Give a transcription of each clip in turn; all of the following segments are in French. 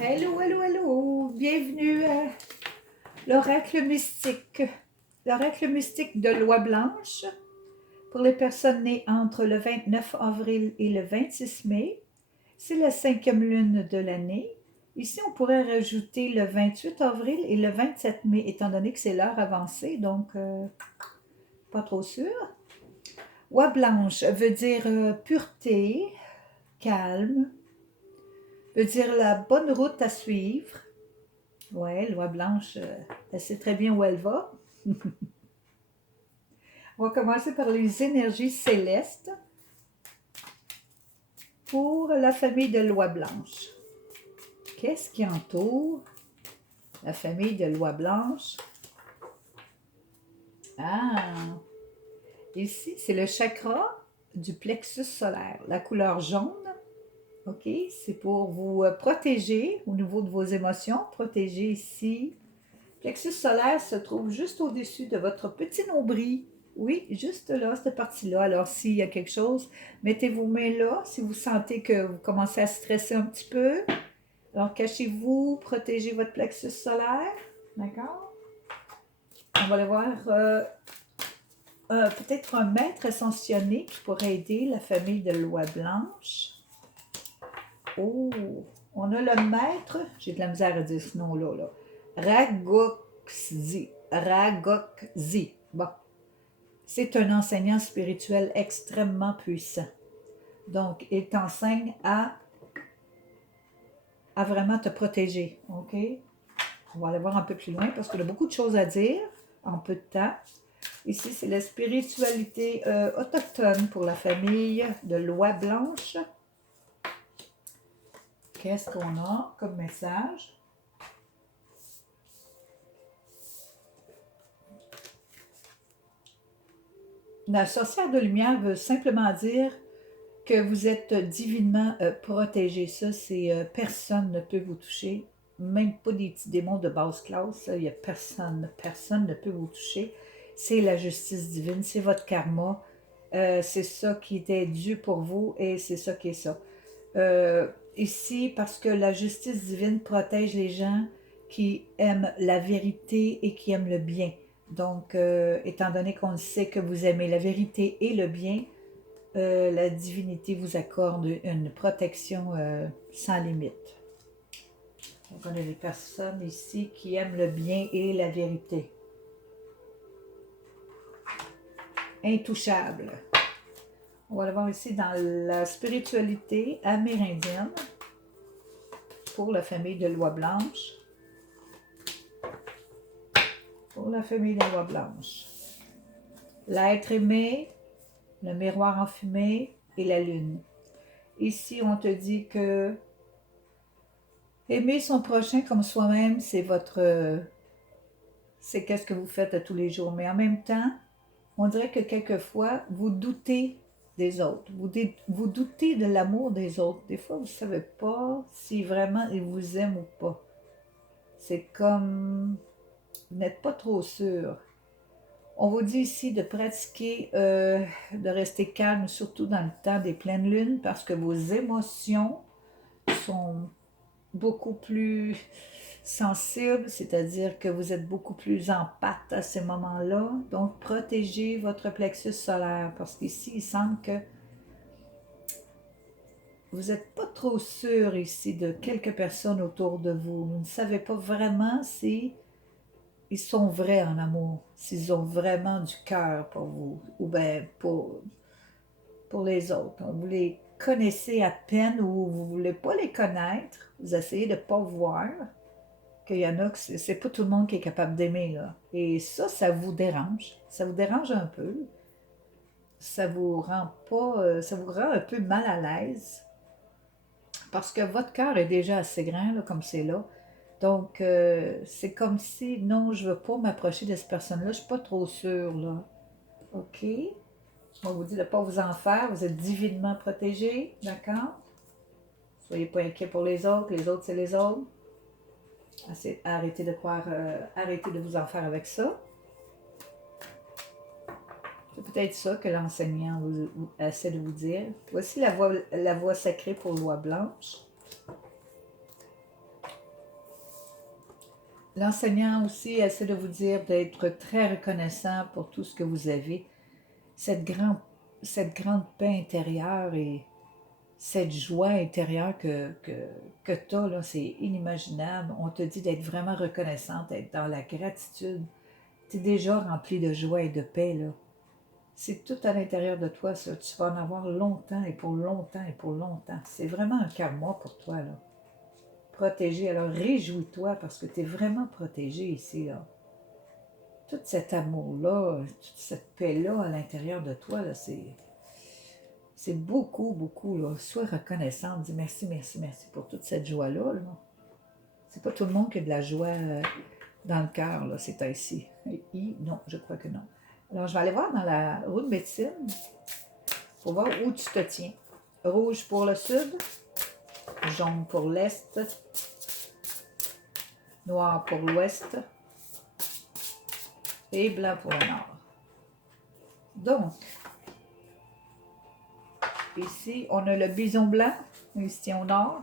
Hello, hello, hello! Bienvenue à l'oracle mystique. L'oracle mystique de Loi Blanche pour les personnes nées entre le 29 avril et le 26 mai. C'est la 5e lune de l'année. Ici, on pourrait rajouter le 28 avril et le 27 mai, étant donné que c'est l'heure avancée, donc pas trop sûr. Loi Blanche veut dire pureté, calme, veut dire la bonne route à suivre. Ouais, Loi Blanche, elle sait très bien où elle va. On va commencer par les énergies célestes pour la famille de Loi Blanche. Qu'est-ce qui entoure la famille de Loi Blanche? Ah, ici, c'est le chakra du plexus solaire, la couleur jaune. OK, c'est pour vous protéger au niveau de vos émotions. Protéger ici. Le plexus solaire se trouve juste au-dessus de votre petit nombril. Oui, juste là, cette partie-là. Alors, s'il y a quelque chose, mettez vos mains là. Si vous sentez que vous commencez à stresser un petit peu, alors cachez-vous, protégez votre plexus solaire. D'accord? On va aller voir peut-être un maître ascensionné qui pourrait aider la famille de Loi Blanche. Oh, on a le maître, j'ai de la misère à dire ce nom-là, là. Ragoxi. Ragoxi. Bon, c'est un enseignant spirituel extrêmement puissant. Donc, il t'enseigne à vraiment te protéger, OK? On va aller voir un peu plus loin parce qu'il y a beaucoup de choses à dire en peu de temps. Ici, c'est la spiritualité autochtone pour la famille de Loi Blanche. Qu'est-ce qu'on a comme message? La sorcière de lumière veut simplement dire que vous êtes divinement protégé. Ça, c'est personne ne peut vous toucher, même pas des petits démons de basse classe. Il n'y a personne ne peut vous toucher. C'est la justice divine, c'est votre karma. C'est ça qui était dû pour vous et c'est ça qui est ça. Ici, parce que la justice divine protège les gens qui aiment la vérité et qui aiment le bien. Donc, étant donné qu'on sait que vous aimez la vérité et le bien, la divinité vous accorde une protection sans limite. Donc, on a des personnes ici qui aiment le bien et la vérité. Intouchable. On va le voir ici dans la spiritualité amérindienne pour la famille de Loi Blanche. Pour la famille de Loi Blanche. L'être aimé, le miroir enfumé et la lune. Ici, on te dit que aimer son prochain comme soi-même, c'est votre... c'est qu'est-ce que vous faites à tous les jours. Mais en même temps, on dirait que quelquefois, vous doutez des autres. Vous doutez de l'amour des autres. Des fois, vous ne savez pas si vraiment ils vous aiment ou pas. C'est comme... Vous n'êtes pas trop sûr. On vous dit ici de pratiquer, de rester calme, surtout dans le temps des pleines lunes, parce que vos émotions sont beaucoup plus sensibles, c'est-à-dire que vous êtes beaucoup plus en pâte à ces moments-là. Donc, protégez votre plexus solaire, parce qu'ici, il semble que vous n'êtes pas trop sûr ici de quelques personnes autour de vous. Vous ne savez pas vraiment si ils sont vrais en amour, s'ils ont vraiment du cœur pour vous, ou bien pour les autres. Vous les connaissez à peine ou vous ne voulez pas les connaître. Vous essayez de ne pas voir qu'il y en a que c'est pas tout le monde qui est capable d'aimer, là. Et ça vous dérange. Ça vous dérange un peu. Ça vous rend pas, ça vous rend un peu mal à l'aise. Parce que votre cœur est déjà assez grand, là, comme c'est là. Donc, c'est comme si, non, je ne veux pas m'approcher de cette personne-là, je ne suis pas trop sûre, là. OK? On vous dit de ne pas vous en faire, vous êtes divinement protégé, d'accord? Soyez pas inquiets pour les autres c'est les autres. Arrêtez de croire, arrêtez de vous en faire avec ça. C'est peut-être ça que l'enseignant essaie de vous dire. Voici la voie sacrée pour Loi Blanche. L'enseignant aussi essaie de vous dire d'être très reconnaissant pour tout ce que vous avez. Cette grande, cette grande paix intérieure et cette joie intérieure que tu as, là, c'est inimaginable. On te dit d'être vraiment reconnaissante, d'être dans la gratitude. Tu es déjà rempli de joie et de paix, là. C'est tout à l'intérieur de toi, ça. Tu vas en avoir longtemps et pour longtemps et pour longtemps. C'est vraiment un karma pour toi, là. Protégé. Alors réjouis-toi parce que tu es vraiment protégé ici, là. Tout cet amour-là, toute cette paix-là à l'intérieur de toi, là, c'est beaucoup, beaucoup, là. Sois reconnaissante, dis merci, merci, merci pour toute cette joie-là, là. C'est pas tout le monde qui a de la joie dans le cœur, là, c'est ainsi. Non, je crois que non. Alors, je vais aller voir dans la roue de médecine pour voir où tu te tiens. Rouge pour le sud, jaune pour l'est, noir pour l'ouest et blanc pour le nord. Donc, ici, on a le bison blanc, ici au nord.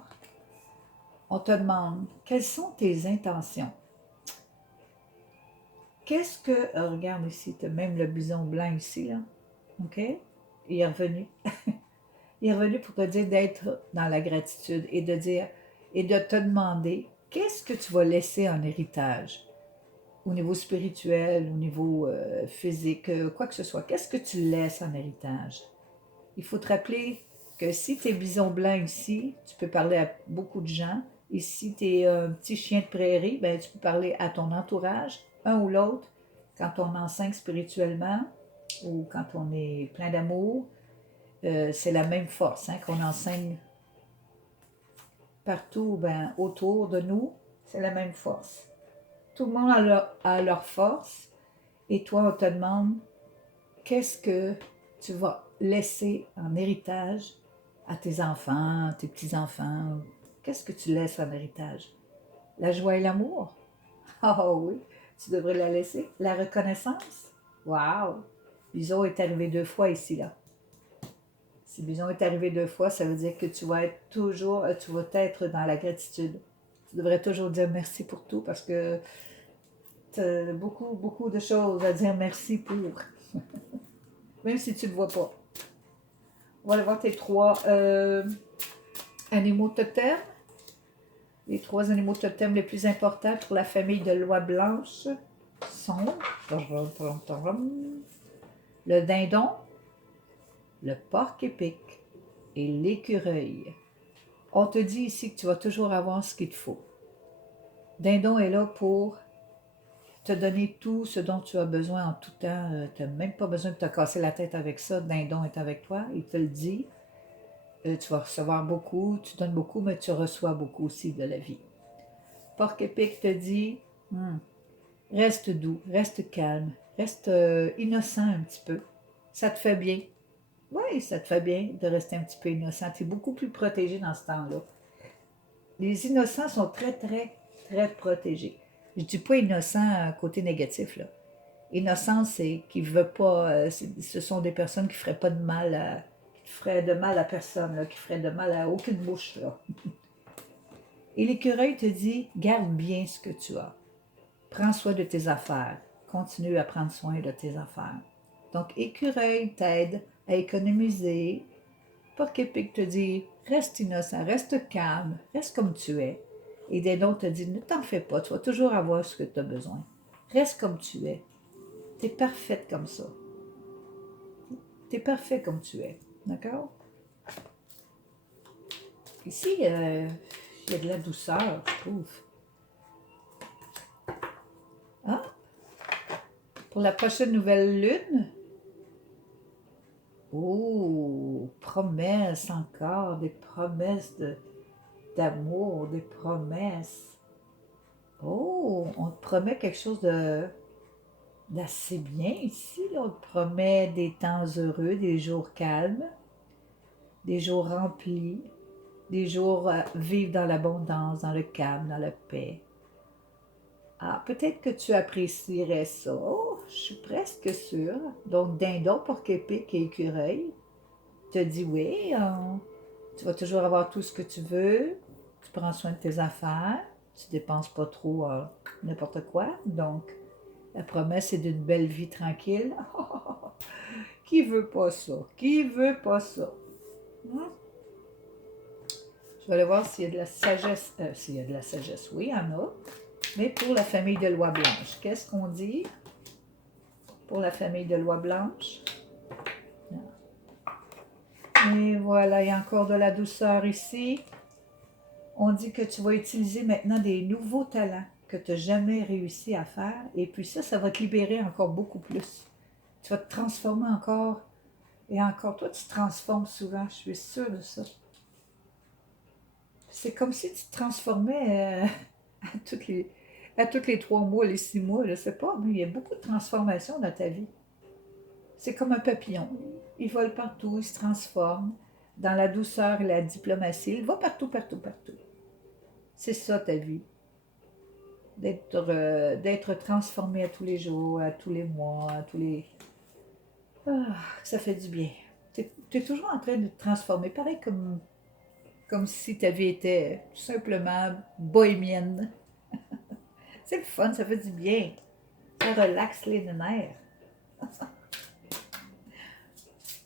On te demande, quelles sont tes intentions? Qu'est-ce que... regarde ici, tu as même le bison blanc ici, là. OK? Il est revenu. Il est revenu pour te dire d'être dans la gratitude et de dire et de te demander qu'est-ce que tu vas laisser en héritage au niveau spirituel, au niveau physique, quoi que ce soit. Qu'est-ce que tu laisses en héritage? Il faut te rappeler que si tu es bison blanc ici, tu peux parler à beaucoup de gens. Et si tu es un petit chien de prairie, ben, tu peux parler à ton entourage, un ou l'autre, quand on enseigne spirituellement ou quand on est plein d'amour. C'est la même force hein, qu'on enseigne partout ben, autour de nous. C'est la même force. Tout le monde a leur force. Et toi, on te demande qu'est-ce que tu vas laisser en héritage à tes enfants, tes petits-enfants. Qu'est-ce que tu laisses en héritage? La joie et l'amour? Ah oh, oui, tu devrais la laisser. La reconnaissance? Wow! Bison est arrivé 2 fois ici, là. Si Bison est arrivé 2 fois, ça veut dire que tu vas être toujours, tu vas être dans la gratitude. Tu devrais toujours dire merci pour tout parce que tu as beaucoup, beaucoup de choses à dire merci pour, même si tu ne le vois pas. On va aller voir tes 3 animaux totems. Les 3 animaux totems les plus importants pour la famille de Loi Blanche sont le dindon, le porc-épic et l'écureuil. On te dit ici que tu vas toujours avoir ce qu'il te faut. Dindon est là pour te donner tout ce dont tu as besoin en tout temps. Tu n'as même pas besoin de te casser la tête avec ça. Dindon est avec toi, il te le dit. Tu vas recevoir beaucoup, tu donnes beaucoup, mais tu reçois beaucoup aussi de la vie. Porc-épic te dit, reste doux, reste calme, reste innocent un petit peu. Ça te fait bien. Oui, ça te fait bien de rester un petit peu innocent. Tu es beaucoup plus protégé dans ce temps-là. Les innocents sont très, très, très protégés. Je ne dis pas innocent côté négatif, là. Innocent, c'est qui ne veut pas. Ce sont des personnes qui ne feraient pas de mal qui feraient de mal à personne, là, qui feraient de mal à aucune bouche, là. Et l'écureuil te dit garde bien ce que tu as. Prends soin de tes affaires. Continue à prendre soin de tes affaires. Donc, écureuil t'aide à économiser. Porc-épic te dit reste innocent, reste calme, reste comme tu es. Et Dindon te dit ne t'en fais pas, tu vas toujours avoir ce que tu as besoin. Reste comme tu es. Tu es parfaite comme ça. Tu es parfait comme tu es. D'accord? Ici, il y a de la douceur, je trouve. Ah, pour la prochaine nouvelle lune, oh, promesses encore, des promesses d'amour, des promesses. Oh, on te promet quelque chose d'assez bien ici. Là. On te promet des temps heureux, des jours calmes, des jours remplis, des jours vivre dans l'abondance, dans le calme, dans la paix. Ah, peut-être que tu apprécierais ça. Oh, je suis presque sûre. Donc, dindon, porc-épic et écureuil te dit oui, tu vas toujours avoir tout ce que tu veux. Tu prends soin de tes affaires. Tu dépenses pas trop n'importe quoi. Donc, la promesse est d'une belle vie tranquille. Qui veut pas ça? Qui veut pas ça? Hein? Je vais aller voir s'il y a de la sagesse. S'il y a de la sagesse, oui, il y en a. Mais pour la famille de Loi Blanche, qu'est-ce qu'on dit pour la famille de Loi Blanche? Et voilà, il y a encore de la douceur ici. On dit que tu vas utiliser maintenant des nouveaux talents que tu n'as jamais réussi à faire. Et puis ça va te libérer encore beaucoup plus. Tu vas te transformer encore et encore. Toi, tu te transformes souvent, je suis sûre de ça. C'est comme si tu te transformais à tous les 3 mois, les 6 mois, je ne sais pas, mais il y a beaucoup de transformations dans ta vie. C'est comme un papillon. Il vole partout, il se transforme. Dans la douceur et la diplomatie, il va partout, partout, partout. C'est ça ta vie. D'être transformé à tous les jours, à tous les mois, à tous les... Ah, ça fait du bien. Tu es toujours en train de te transformer, pareil comme si ta vie était tout simplement bohémienne. C'est le fun, ça fait du bien. Ça relaxe les nerfs.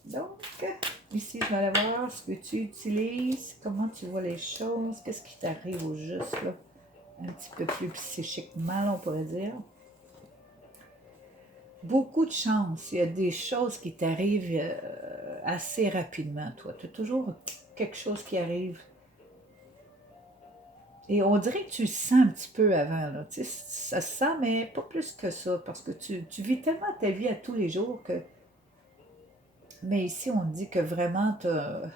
Donc, ici, je vais aller voir ce que tu utilises, comment tu vois les choses, qu'est-ce qui t'arrive au juste, là. Un petit peu plus psychiquement, là, on pourrait dire. Beaucoup de chance. Il y a des choses qui t'arrivent assez rapidement, toi. Tu as toujours quelque chose qui arrive. Et on dirait que tu le sens un petit peu avant, là. Tu sais, ça se sent, mais pas plus que ça, parce que tu vis tellement ta vie à tous les jours que... Mais ici, on dit que vraiment, tu as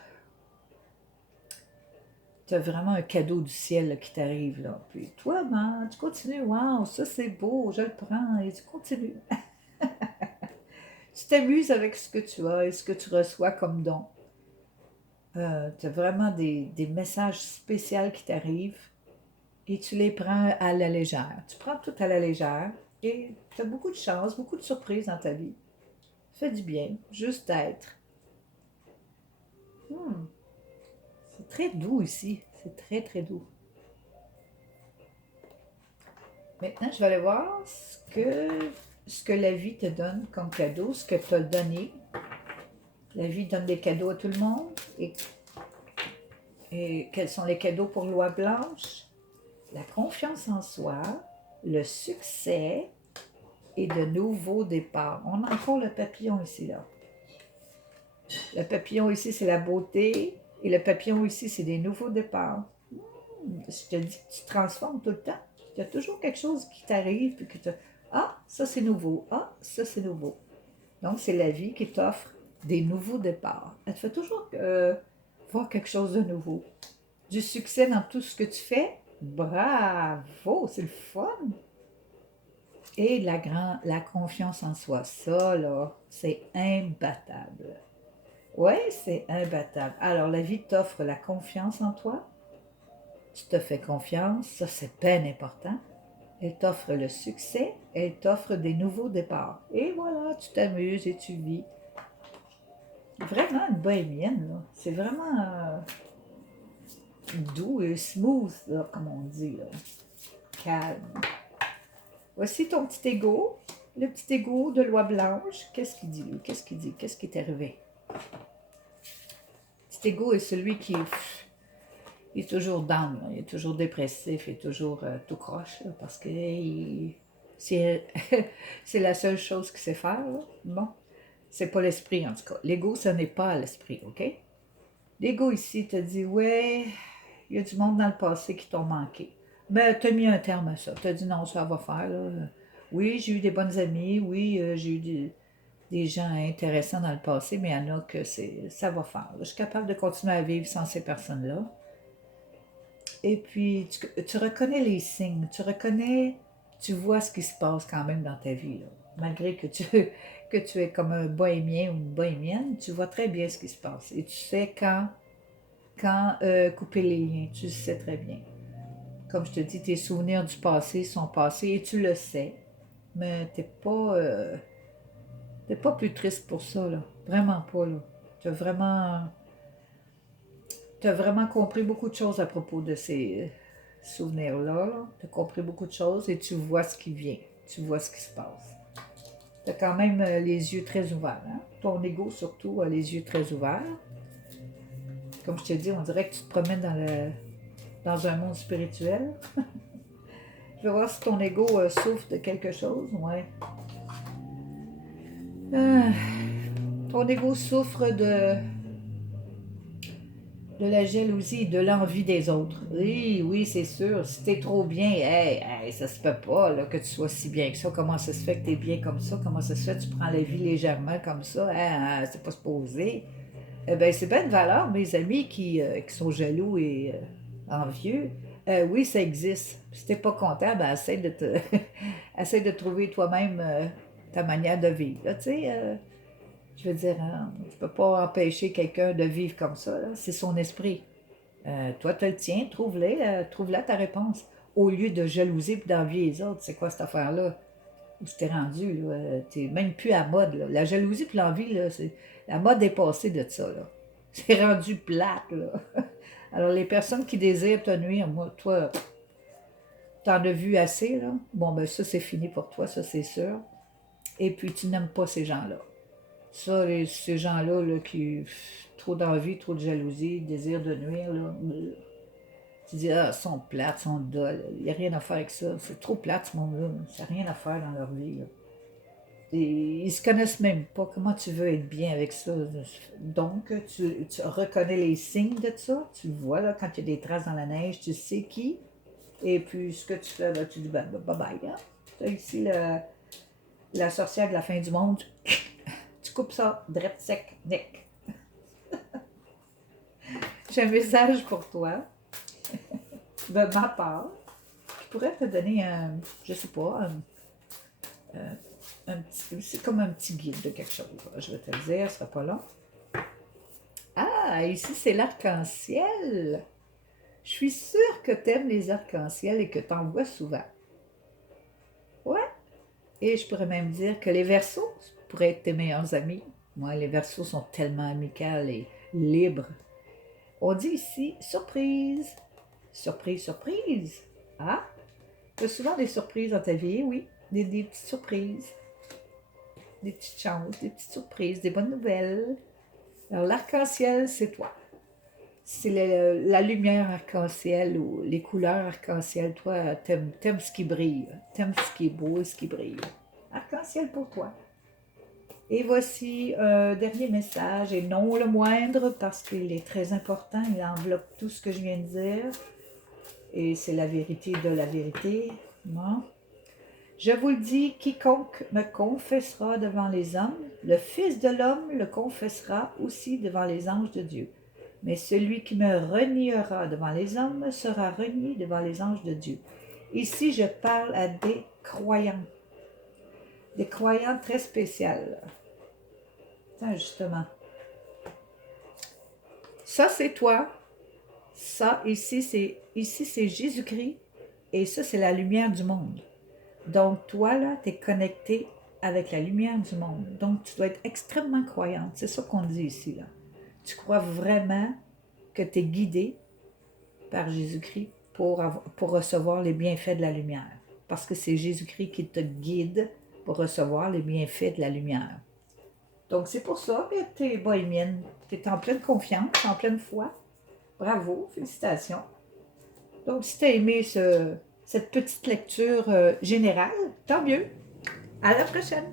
vraiment un cadeau du ciel là, qui t'arrive, là. Puis toi, man, tu continues. Waouh, ça c'est beau, je le prends, et tu continues. Tu t'amuses avec ce que tu as et ce que tu reçois comme don. Tu as vraiment des messages spéciaux qui t'arrivent et tu les prends à la légère. Tu prends tout à la légère et tu as beaucoup de chance, beaucoup de surprises dans ta vie. Fais du bien, juste être. Hmm, c'est très doux ici, c'est très très doux. Maintenant, je vais aller voir ce que la vie te donne comme cadeau, ce que tu as donné. La vie donne des cadeaux à tout le monde. Et quels sont les cadeaux pour Loi Blanche? La confiance en soi, le succès et de nouveaux départs. On a encore le papillon ici, là. Le papillon ici, c'est la beauté. Et le papillon ici, c'est des nouveaux départs. Je te dis que tu te transformes tout le temps. Il y a toujours quelque chose qui t'arrive, puis que tu... Ah, ça c'est nouveau. Ah, ça c'est nouveau. Donc, c'est la vie qui t'offre des nouveaux départs. Elle te fait toujours voir quelque chose de nouveau. Du succès dans tout ce que tu fais. Bravo, c'est le fun. Et la confiance en soi. Ça, là, c'est imbattable. Oui, c'est imbattable. Alors, la vie t'offre la confiance en toi. Tu te fais confiance. Ça, c'est bien important. Elle t'offre le succès. Elle t'offre des nouveaux départs. Et voilà, tu t'amuses et tu vis. Vraiment une bohémienne, là. C'est vraiment doux et smooth, là, comme on dit, là. Calme. Voici ton petit égo. Le petit égo de Loi Blanche. Qu'est-ce qu'il dit, lui? Qu'est-ce qu'il dit? Qu'est-ce qui est arrivé? Le petit égo est celui qui il est toujours down, là. Il est toujours dépressif, il est toujours tout croche, là, parce que c'est c'est la seule chose qu'il sait faire, là. Bon, c'est pas l'esprit, en tout cas. L'ego, ce n'est pas l'esprit, OK? L'ego ici te dit, ouais, il y a du monde dans le passé qui t'ont manqué. Mais tu as mis un terme à ça. Tu as dit non, ça va faire, là. Oui, j'ai eu des bonnes amies, oui, j'ai eu des gens intéressants dans le passé, mais il y en a que ça va faire. Je suis capable de continuer à vivre sans ces personnes-là. Et puis, tu reconnais les signes, tu vois ce qui se passe quand même dans ta vie, là. Malgré que tu es comme un bohémien ou une bohémienne, tu vois très bien ce qui se passe. Et tu sais quand couper les liens, tu le sais très bien. Comme je te dis, tes souvenirs du passé sont passés et tu le sais. Mais t'es pas plus triste pour ça, là. Vraiment pas, là. Tu as vraiment, t'as vraiment compris beaucoup de choses à propos de souvenir-là, tu as compris beaucoup de choses et tu vois ce qui vient, tu vois ce qui se passe. Tu as quand même les yeux très ouverts. Hein? Ton ego, surtout, a les yeux très ouverts. Comme je te dis, on dirait que tu te promènes dans un monde spirituel. Je vais voir si ton ego souffre de quelque chose. Ouais. Ah, ton ego souffre de la jalousie, de l'envie des autres. Oui, oui, c'est sûr. Si t'es trop bien, hey, ça se peut pas là, que tu sois si bien que ça. Comment ça se fait que t'es bien comme ça? Comment ça se fait que tu prends la vie légèrement comme ça? Hein? C'est pas supposé. Eh bien, c'est bien de valeur, mes amis qui sont jaloux et envieux. Oui, ça existe. Si t'es pas content, ben, essaie de trouver toi-même ta manière de vivre. Là, tu sais, je veux dire, hein, tu peux pas empêcher quelqu'un de vivre comme ça. Là. C'est son esprit. Toi, tu le tiens, trouve-la ta réponse. Au lieu de jalouser et d'envier les autres, c'est quoi cette affaire-là? Où tu t'es rendu, là? T'es même plus à mode, là. La jalousie et l'envie, là, la mode est passée de ça, là. C'est rendu plate, là. Alors, les personnes qui désirent te nuire, moi, toi, t'en as vu assez, là. Bon, ben ça, c'est fini pour toi, ça, c'est sûr. Et puis, tu n'aimes pas ces gens-là. Ça, ces gens-là, là, trop d'envie, trop de jalousie, désir de nuire, là. Tu dis, ah, ils sont plates, ils sont dolles. Il n'y a rien à faire avec ça. C'est trop plate, ce monde-là. Ça n'a rien à faire dans leur vie, là. Et ils se connaissent même pas. Comment tu veux être bien avec ça? Donc, tu reconnais les signes de ça. Tu le vois, là, quand il y a des traces dans la neige, tu sais qui. Et puis, ce que tu fais, là, tu dis, ben, bye bye. Hein? Tu as ici la sorcière de la fin du monde. Tu coupes ça, drette sec, nec. J'ai un message pour toi, de ma part, qui pourrait te donner je sais pas, c'est comme un petit guide de quelque chose. Je vais te le dire, ce sera pas long. Ah, ici c'est l'arc-en-ciel. Je suis sûre que tu aimes les arcs-en-ciel et que tu en vois souvent. Ouais. Et je pourrais même dire que les Verseaux pourraient être tes meilleurs amis. Moi, les Verseaux sont tellement amicales et libres. On dit ici surprise. Surprise, surprise. Ah, tu as souvent des surprises dans ta vie, oui. Des petites surprises. Des petites chances, des petites surprises, des bonnes nouvelles. Alors, l'arc-en-ciel, c'est toi. C'est la lumière arc-en-ciel ou les couleurs arc-en-ciel. Toi, t'aimes ce qui brille. T'aimes ce qui est beau et ce qui brille. Arc-en-ciel pour toi. Et voici un dernier message, et non le moindre, parce qu'il est très important. Il enveloppe tout ce que je viens de dire. Et c'est la vérité de la vérité. Non? Je vous le dis, quiconque me confessera devant les hommes, le Fils de l'homme le confessera aussi devant les anges de Dieu. Mais celui qui me reniera devant les hommes sera renié devant les anges de Dieu. Ici, je parle à des croyants très spéciales. Tiens, justement. Ça, c'est toi. Ça, ici, c'est Jésus-Christ. Et ça, c'est la lumière du monde. Donc, toi, là, tu es connecté avec la lumière du monde. Donc, tu dois être extrêmement croyante. C'est ça qu'on dit ici, là. Tu crois vraiment que tu es guidé par Jésus-Christ pour recevoir les bienfaits de la lumière. Parce que c'est Jésus-Christ qui te guide pour recevoir les bienfaits de la lumière. Donc, c'est pour ça que tu es bohémienne. Tu es en pleine confiance, en pleine foi. Bravo, félicitations. Donc, si tu as aimé cette petite lecture générale, tant mieux. À la prochaine!